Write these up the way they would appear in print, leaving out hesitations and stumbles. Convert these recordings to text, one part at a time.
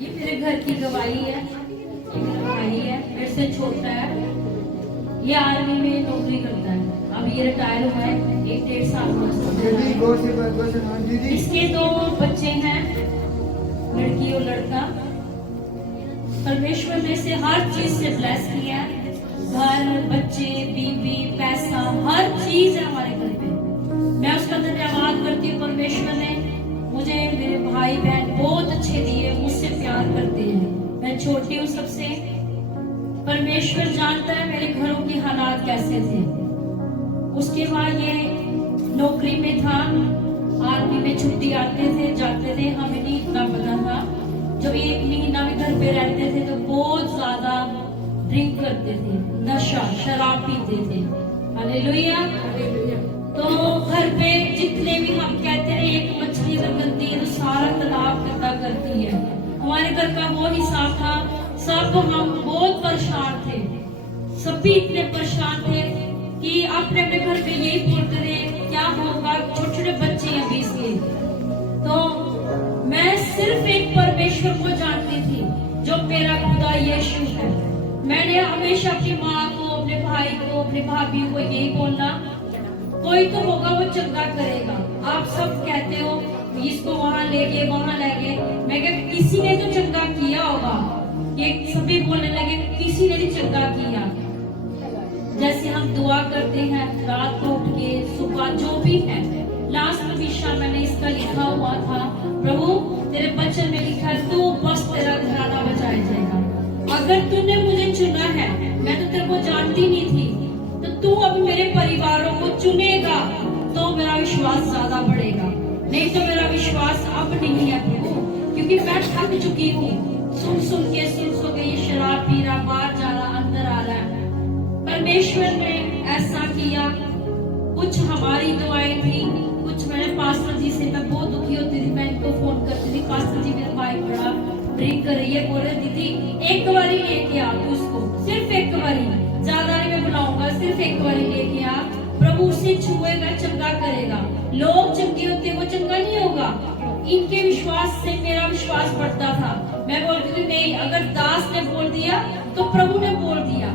ये मेरे घर की गवाही है। ये मेरा भाई है, मेरे से छोटा है। ये आर्मी में नौकरी करता है। अब ये रिटायर हुआ है, 1-1.5 साल हुआ। इसके 2 बच्चे हैं, लड़की और लड़का। परमेश्वर ने इसे हर चीज से ब्लेस किया है। घर, बच्चे, बीवी, पैसा, हर चीज है हमारे घर पे। मैं उसका धन्यवाद करती हूँ। परमेश्वर ने मुझे मेरे भाई बहन बहुत अच्छे दिए, मुझसे प्यार करते हैं। मैं छोटी हूँ सबसे। परमेश्वर जानता है मेरे घरों की हालात कैसे थे। उसके बाद ये नौकरी में था, आर्मी में छुट्टी आते थे जाते थे, हमें नहीं इतना पता था। जब 1 महीना में घर पे रहते थे तो बहुत ज्यादा ड्रिंक करते थे, नशा शराब पीते थे। हालेलुया। तो घर पे जितने भी हम कहते हैं एक मछली अगर गंदी है तो सारा तालाब गंदा करती है। हमारे घर का वो हिसाब था। सब हम बहुत परेशान थे, सभी इतने परेशान थे कि अपने अपने घर पे यही बोलते थे क्या होगा। छोटे छोटे बच्चे हैं 20 के। तो मैं सिर्फ एक परमेश्वर को जानती थी जो मेरा खुदा यीशु है। मैंने हमेशा अपनी माँ को, अपने भाई को, अपनी भाभी को यही बोलना, कोई तो होगा वो चंगा करेगा। आप सब कहते हो इसको वहां ले गए वहां ले गए। मैं कह किसी ने तो चंगा किया होगा। ये सभी बोलने लगे किसी ने भी चंगा किया। जैसे हम दुआ करते हैं रात को उठ के, सुबह जो भी है। लास्ट हमेशा मैंने इसका लिखा हुआ था, प्रभु तेरे वचन में लिखा है तू बस तेरा घराना बचाया जाएगा। अगर तूने मुझे चुना है, मैं तो तेरे को जानती नहीं थी, तो तू अब मेरे परिवारों को चुनेगा तो मेरा विश्वास ज्यादा बढ़ेगा। नहीं तो मेरा विश्वास अब नहीं है प्रभु, क्योंकि मैं थक चुकी हूँ। सुन के ये शराब पी रहा, बाहर जा रहा, अंदर आ रहा है। परमेश्वर ने ऐसा किया। कुछ हमारी दुआएं थी, कुछ मैंने पास्टर जी से, मैं बहुत दुखी होती थी, मैं इनको फोन करती थी, पास्टर जी मेरा भाई बड़ा ड्रिंक कर रही है, बोल रहे दीदी एक बारी लेके आ तू उसको, सिर्फ एक बारी, ज्यादा नहीं मैं बुलाऊंगा, सिर्फ एक बारी लेके आ, प्रभु उसे छुएगा चंगा करेगा। लोग चंगे होते वो चंगा नहीं होगा। इनके विश्वास से मेरा विश्वास बढ़ता था। मैं बोलती थी नहीं, अगर दास ने बोल दिया तो प्रभु ने बोल दिया।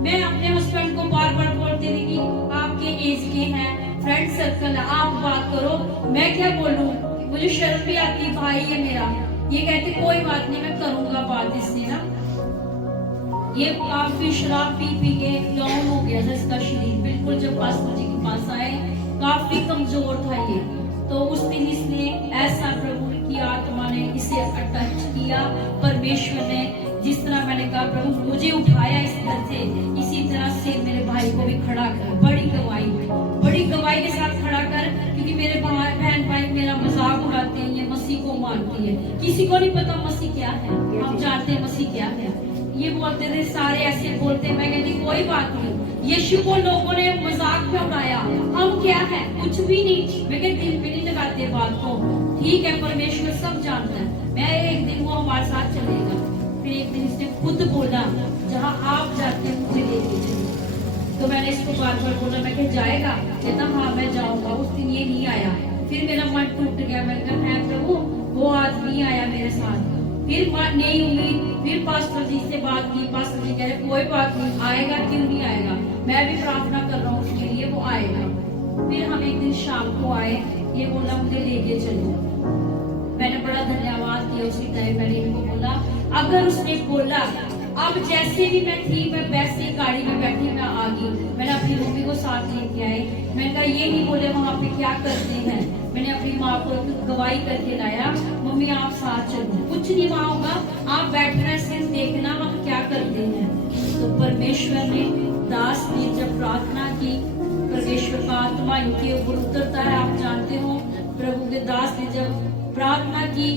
मैं अपने हस्बैंड को बार बार बोलती थी कि आपके एज के हैं, फ्रेंड सर्कल है, आप बात करो। मैं क्या बोलूं, मुझे शर्म भी आती, भाई है मेरा। ये कहते कोई बात नहीं मैं करूंगा बात इससे ना। ये काफी शराब पी पी के डाउन हो गया था इसका शरीर बिल्कुल। जब पास्टर जी के पास आए काफी कमजोर था ये। तो उस दिन इसने ऐसा प्रभु की आत्मा ने इसे टच किया। परमेश्वर ने जिस तरह मैंने कहा प्रभु मुझे उठाया इस तरह से, इसी तरह से मेरे भाई को भी खड़ा कर, बड़ी गवाही के साथ खड़ा कर। क्योंकि मेरे बहन भाई मेरा मजाक उड़ाते हैं, ये मसीह को मानती है। किसी को नहीं पता मसीह क्या है, हम जानते हैं मसीह क्या है। ये बोलते थे सारे ऐसे बोलते। मैं कहती कोई बात नहीं, यीशु को लोगों ने मजाक में उड़ाया, हम क्या है, कुछ भी नहीं। मैं कहती दिल में नहीं लगाते बात को, ठीक है परमेश्वर सब जानता है। मैं एक दिन वो हमारे साथ चलेगा। फिर एक दिन इसने खुद बोला जहाँ आप जाते हैं मुझे लेके चलो। तो मैंने इसको बार बार बोला, मैं कह जाएगा, कहता हाँ मैं जाऊंगा। उस दिन ये नहीं आया। फिर मेरा मन टूट गया। मैंने कहा है प्रभु वो आदमी आया मेरे साथ। फिर नहीं उम्मीद, फिर पास्टर जी से बात की। पास्टर जी कह रहे कोई बात नहीं, आएगा क्यों नहीं आएगा, मैं भी प्रार्थना कर रहा हूँ उसके लिए, वो आएगा। फिर हम एक दिन शाम को आए, ये बोला मुझे लेके चलो। मैंने बड़ा धन्यवाद किया उसी टाइम। मैंने इनको बोला अगर उसने बोला, अब जैसे भी मैं थी मैं वैसे गाड़ी में बैठी मैं आ गई। मैंने अपनी मम्मी को साथ लेके आए। मैंने कहा ये नहीं बोले वहां पे क्या करते हैं। मैंने अपनी माँ को गवाही करके लाया, मम्मी आप साथ चलो, कुछ नहीं वहां होगा, आप बैठना सिर्फ देखना हम क्या करते हैं। तो परमेश्वर ने, दास ने जब प्रार्थना की, परमेश्वर का आत्मा इनके ऊपर उतरता है, आप जानते हो। प्रभु के दास ने जब प्रार्थना की,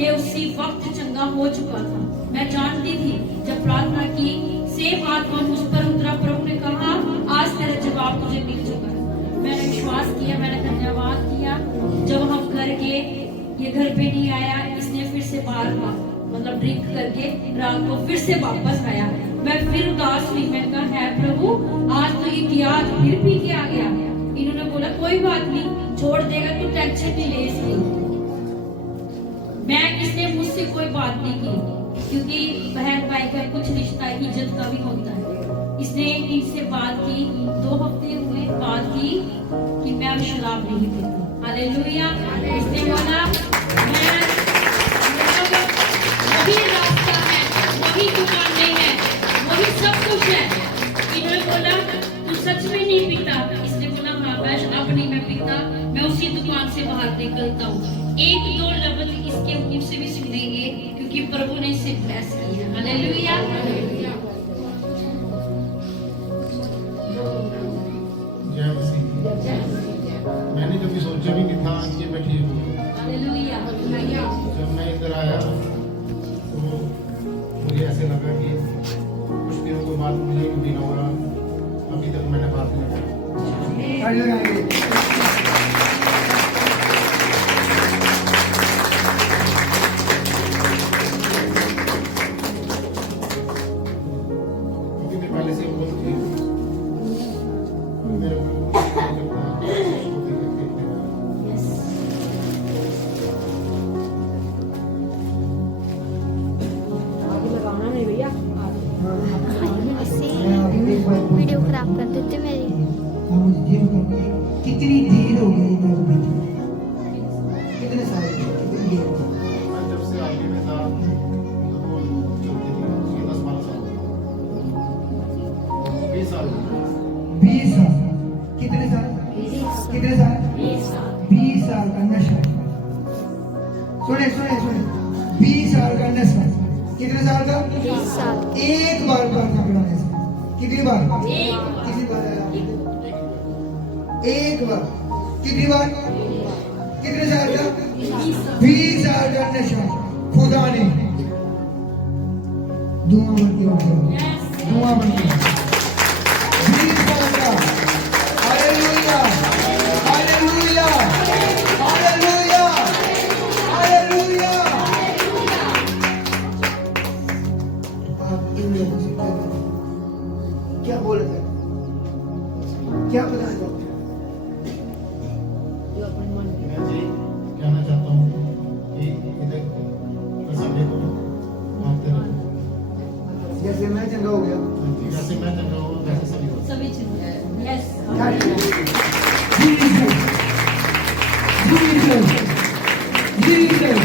ये उसी वक्त चंगा हो चुका था। मैं जानती थी जब प्रार्थना की सेम आत्मा मुझ पर उतरा। प्रभु ने कहा आज तेरा जवाब तुझे मिल चुका है। मैंने विश्वास किया, मैंने धन्यवाद किया। जब हम घर गए, ये घर पे नहीं आया, इसने फिर से बाहर मतलब ड्रिंक करके रात को फिर से वापस आया। मैं फिर उदास हुई। मैंने कहा है प्रभु आज तो ये किया, आज फिर पी के आ गया। इन्होंने बोला कोई बात नहीं, छोड़ देगा, तू टेंशन नहीं ले इसकी। मैं इसने मुझसे कोई बात नहीं की, क्योंकि बहन भाई का कुछ रिश्ता इज्जत का भी होता है। इसने इनसे बात की, 2 हफ्ते हुए बात की कि मैं अब शराब नहीं पीता। हालेलुया। इसने बोला मैं वही रास्ता है, वही दुकानें हैं, वही सब कुछ है। इन्होंने बोला तू सच में नहीं पीता? इसने बोला हाँ मैं अब नहीं मैं पीता, मैं उसी दुकान से बाहर निकलता हूँ। 1-2 लफ्ज इसके मुंह से भी सुनेंगे, क्योंकि प्रभु ने इसे ब्लेस किया। हालेलुया। मैंने कभी सोचा भी नहीं था कि मैं ठीक हूँ। हालेलुया। जब मैं इधर आया तो मुझे ऐसे लगा कि कुछ दिनों के बाद मुझे भी पीना हो रहा। अभी तक मैंने बात नहीं की। क्योंकि मैं पहले से बहुत ठीक हूँ। मेरे को वीडियो खराब कर देते मेरी। कितनी देर हो गई दारू पीते? कितने साल हो गए? कितनी देर हो गई? मैं जब से आगे में था तो चलती थी 10-12 साल 20 साल 20 साल। कितने साल? कितने साल? 20 साल का नशा। सुने सुने सुने, 20 साल का नशा। कितने साल का? 20 साल। एक बार का पकड़ा है। कितनी बार? एक बार। कितनी बार आया? एक बार। कितनी बार? कितने साल का? 20 साल का नशा। खुदा ने धुआं बन के उठ गया। धुआं बन के 20 साल का। Hallelujah hallelujah hallelujah hallelujah. आप इन लोगों से क्या बोल रहे हैं? क्या बताना चाहते हैं? मैं जी कहना चाहता हूँ कि इधर संडे को भागते रहो। जैसे मैं चंगा हो गया। जैसे मैं चंगा हूँ वैसे सभी को। सभी चीजें। यस। Jesus Jesus Jesus.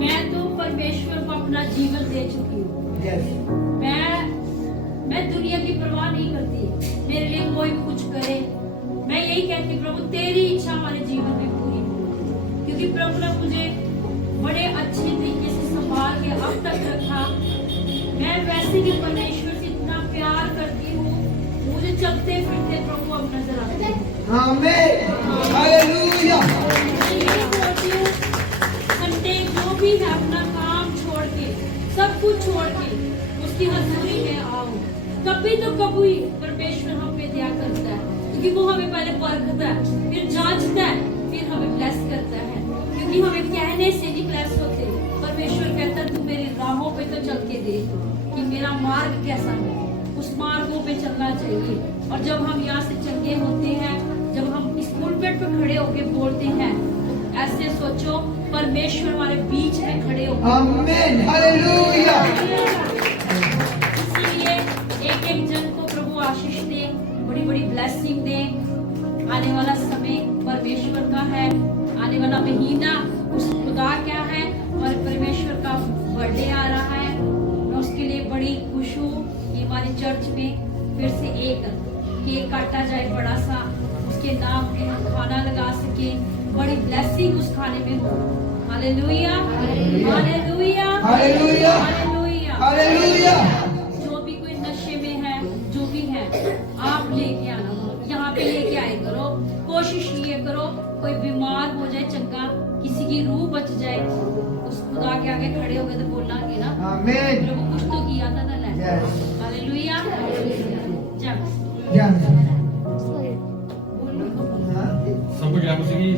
मैं तो परमेश्वर को अपना जीवन दे चुकी हूँ। यस मैं दुनिया की परवाह नहीं करती, मेरे लिए कोई भी कुछ करे। मैं यही कहती हूँ प्रभु तेरी इच्छा हमारे जीवन में पूरी हो, क्योंकि प्रभु ने मुझे बड़े अच्छे तरीके से संभाल के अब तक रखा। मैं वैसे भी परमेश्वर से इतना प्यार करती हूँ, मुझे चलते फिरते प्रभु अब नजर आते हैं। आमीन हालेलुया। बोलती हूँ संडे जो भी है अपना काम छोड़ के, सब कुछ छोड़ के उसकी हजूरी में आओ। कभी तो कभी परमेश्वर हम पे दया करता है, क्योंकि वो हमें पहले परखता है, फिर जांचता है, फिर हमें ब्लेस करता है। क्योंकि हमें कहने से नहीं ब्लेस होते, परमेश्वर कहता है तू मेरी राहों पे तो चल के देख कि मेरा मार्ग कैसा है, उस मार्गों पे चलना चाहिए। और जब हम यहाँ से चंगे होते हैं, जब हम इस पुलपिट पे खड़े होके बोलते हैं, ऐसे सोचो परमेश्वर हमारे बीच में खड़े होकर आमीन हालेलुया। इसीलिए एक जन को प्रभु आशीष दे, बड़ी बड़ी ब्लेसिंग दे। आने वाला समय परमेश्वर का है, आने वाला महीना उस खुदा क्या है, और परमेश्वर का बर्थडे आ रहा है। मैं उसके लिए बड़ी खुश हूँ कि हमारी चर्च में फिर से एक केक काटा जाए बड़ा सा, उसके नाम पे हम खाना लगा सके, बड़ी ब्लेसिंग उस खाने में हो। Hallelujah hallelujah hallelujah hallelujah hallelujah. जो भी कोई नशे में है, जो भी है, आप लेके आना, यहाँ पे लेके आए करो। कोशिश ये करो कोई बीमार हो जाए चंगा, किसी की रूह बच जाए, उस खुदा के आगे खड़े हो गए तो बोलना कि ना आमीन। प्रभु कुछ तो किया था ना। Yes hallelujah. चल जान Sorry. हाँ सबको जय मसीह की